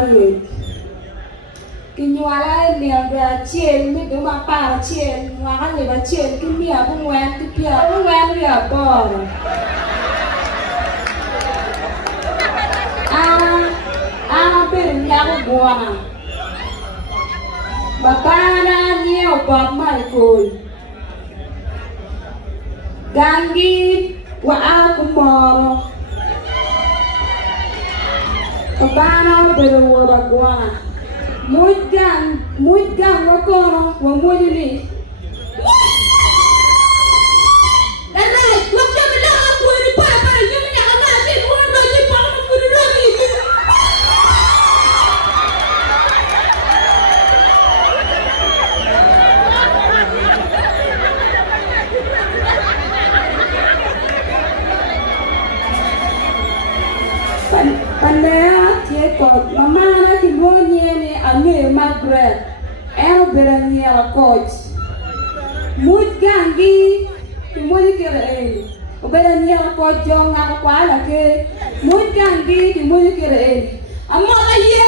Marie. Kinyuala mianga chien mi do ma para chien ngaka le ba chien ki mia bu ngwan ki pia bu ngwan ria bor. Be nya bu buana. Bapana ni Bob Michael. Gangi wa akumoro. Bapana be wa bagwana. Muito gang, wakono, wa mojili. Pandaya tieko mama na kimonye ni ane Margaret berani ala coach mut gangi kimonye kere berani ala coach jong ngaka kwa la ke mut gangi kimonye kere amma ye